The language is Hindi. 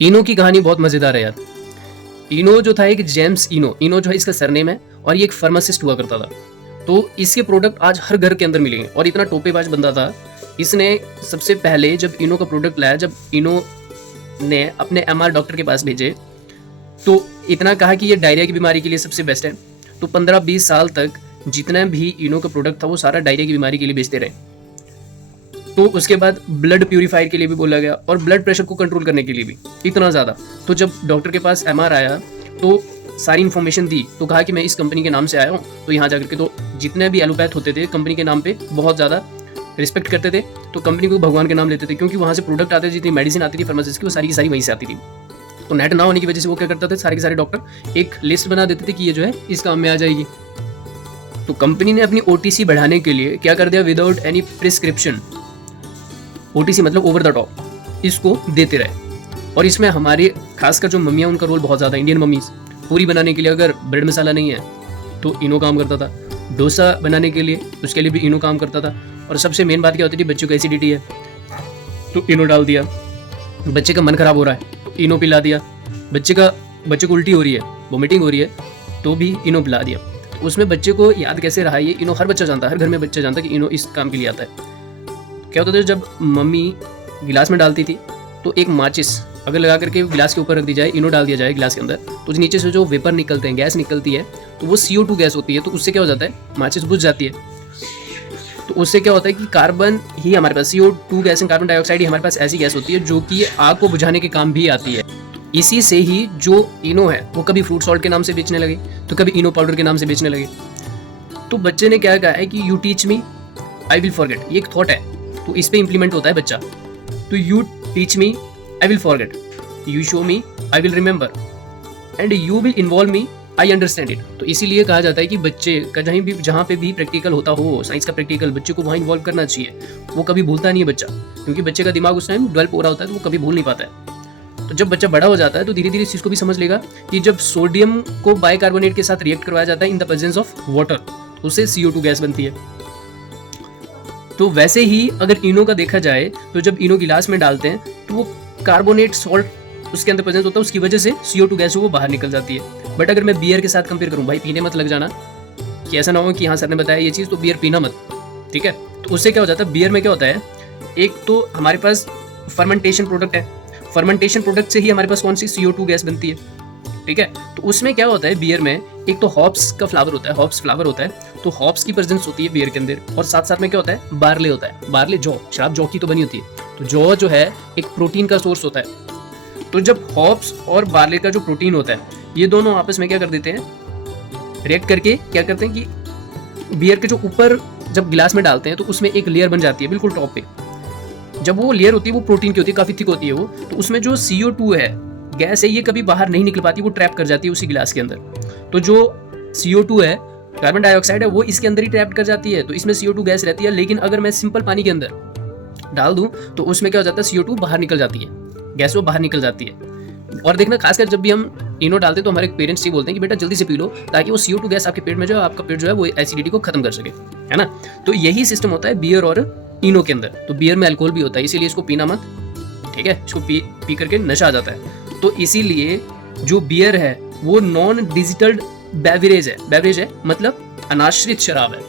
इनो की कहानी बहुत मजेदार है यार। इनो जो था एक जेम्स इनो जो है इसका सरनेम है और ये एक फार्मासिस्ट हुआ करता था। तो इसके प्रोडक्ट आज हर घर के अंदर मिलेंगे और इतना टोपेबाज बंदा था। इसने सबसे पहले जब इनो का प्रोडक्ट लाया, जब इनो ने अपने एमआर डॉक्टर के पास भेजे तो इतना कहा कि ये डायरिया की बीमारी के लिए सबसे बेस्ट है। तो 15-20 साल तक जितना भी इनो का प्रोडक्ट था वो सारा डायरिया की बीमारी के लिए बेचते रहे। तो उसके बाद ब्लड प्यूरीफायर के लिए भी बोला गया और ब्लड प्रेशर को कंट्रोल करने के लिए भी इतना ज़्यादा। तो जब डॉक्टर के पास एमआर आया तो सारी इन्फॉर्मेशन दी, तो कहा कि मैं इस कंपनी के नाम से आया हूँ। तो यहाँ जाकर के तो जितने भी एलोपैथ होते थे कंपनी के नाम पे बहुत ज़्यादा रिस्पेक्ट करते थे, तो कंपनी को भगवान के नाम लेते थे, क्योंकि वहाँ से प्रोडक्ट आते थे, जितनी मेडिसिन आती थी फार्मासिस्ट की वो सारी की सारी वहीं से आती थी। तो नेट ना होने की वजह से वो क्या करता था, सारे के सारे डॉक्टर एक लिस्ट बना देते थे कि ये जो है इस काम में आ जाएगी। तो कंपनी ने अपनी ओटीसी बढ़ाने के लिए क्या कर दिया, विदाउट एनी प्रिस्क्रिप्शन, ओटीसी मतलब ओवर द टॉप, इसको देते रहे। और इसमें हमारे खासकर जो मम्मियाँ उनका रोल बहुत ज़्यादा, इंडियन मम्मीज पूरी बनाने के लिए अगर ब्रेड मसाला नहीं है तो इनो काम करता था, डोसा बनाने के लिए उसके लिए भी इनो काम करता था। और सबसे मेन बात क्या होती थी, बच्चों को एसिडिटी है तो इनो डाल दिया, बच्चे का मन खराब हो रहा है इनो पिला दिया, बच्चे को उल्टी हो रही है, वोमिटिंग हो रही है तो भी इनो पिला दिया। तो उसमें बच्चे को याद कैसे रहा, ये इनो हर बच्चा जानता है, हर घर में बच्चा जानता है कि इनो इस काम के लिए आता है। क्या होता था, जब मम्मी गिलास में डालती थी तो एक माचिस अगर लगा करके गिलास के ऊपर रख दी जाए, इनो डाल दिया जाए गिलास के अंदर, तो नीचे से जो वेपर निकलते हैं, गैस निकलती है, तो वो CO2 गैस होती है। तो उससे क्या हो जाता है, माचिस बुझ जाती है। तो उससे क्या होता है कि कार्बन ही हमारे पास, CO2 गैस, कार्बन डाइऑक्साइड ही हमारे पास ऐसी गैस होती है जो कि आग को बुझाने के काम भी आती है। इसी से ही जो इनो है वो कभी फ्रूट सॉल्ट के नाम से बेचने लगे, तो कभी इनो पाउडर के नाम से बेचने लगे। तो बच्चे ने क्या कहा है कि you teach me I will forget, ये एक थॉट है, तो इस पे इंप्लीमेंट होता है बच्चा। तो you teach me I will forget, you show me I will remember, and you will involve me I understand it. तो इसीलिए कहा जाता है कि बच्चे का जहाँ पे भी प्रैक्टिकल होता हो, साइंस का प्रैक्टिकल, बच्चे को वहाँ इन्वॉल्व करना चाहिए। वो कभी भूलता नहीं है बच्चा, क्योंकि बच्चे का दिमाग उस टाइम डेवलप हो रहा होता है, तो वो कभी भूल नहीं पाता है। तो जब बच्चा बड़ा हो जाता है तो धीरे धीरे इस चीज़ को भी समझ लेगा कि जब सोडियम को बाइकार्बोनेट के साथ रिएक्ट करवाया जाता है in the presence of water, तो उससे CO2 गैस बनती है। तो वैसे ही अगर इनो का देखा जाए तो जब इनो गिलास में डालते हैं तो वो कार्बोनेट सॉल्ट उसके अंदर प्रेजेंट होता है, उसकी वजह से CO2 गैस वो बाहर निकल जाती है। बट अगर मैं बियर के साथ कंपेयर करूं, भाई पीने मत लग जाना कि ऐसा ना हो कि हाँ सर ने बताया ये चीज़ तो बियर पीना मत, ठीक है। तो उससे क्या हो जाता है, बियर में क्या होता है, एक तो हमारे पास फर्मेंटेशन प्रोडक्ट है, फर्मेंटेशन प्रोडक्ट से ही हमारे पास कौन सी CO2 गैस बनती है, ठीक है। तो उसमें क्या होता है, बियर में एक तो हॉप्स का फ्लावर होता है, हॉप्स फ्लावर होता है, तो हॉप्स की प्रेजेंस होती है बियर के अंदर। और साथ साथ में क्या होता है, बार्ले होता है, बार्ले जौ, शराब जौ की तो बनी होती है। तो जौ जो है एक प्रोटीन का सोर्स होता है। तो जब हॉप्स और बार्ले का जो प्रोटीन होता है, ये दोनों आपस में क्या कर देते हैं, रिएक्ट करके क्या करते हैं कि बियर के जो ऊपर जब गिलास में डालते हैं तो उसमें एक लेयर बन जाती है बिल्कुल टॉप पे। जब वो लेयर होती है वो प्रोटीन की होती है, काफी थिक होती है वो, तो उसमें जो CO2 है, गैस है, ये कभी बाहर नहीं निकल पाती, वो ट्रैप कर जाती है उसी गिलास के अंदर। तो जो CO2 है, कार्बन डाइऑक्साइड है, वो इसके अंदर ही ट्रैप कर जाती है, तो इसमें CO2 गैस रहती है। लेकिन अगर मैं सिंपल पानी के अंदर डाल दूं तो उसमें क्या हो जाता है, CO2 बाहर निकल जाती है, गैस वो बाहर निकल जाती है। और देखना, खासकर जब भी हम इनो डालते हैं तो हमारे पेरेंट्स ये बोलते हैं कि बेटा जल्दी से पी लो, ताकि वो CO2 गैस आपके पेट में जो है, आपका पेट जो है वो एसिडिटी को खत्म कर सके, है ना। तो यही सिस्टम होता है बियर और इनो के अंदर। तो बियर में अल्कोहल भी होता है, इसीलिए इसको पीना मत, ठीक है, इसको पी करके नशा आ जाता है। तो इसीलिए जो बियर है वो नॉन डिजिटल्ड बेवरेज है, बेवरेज है मतलब अनाश्रित शराब है।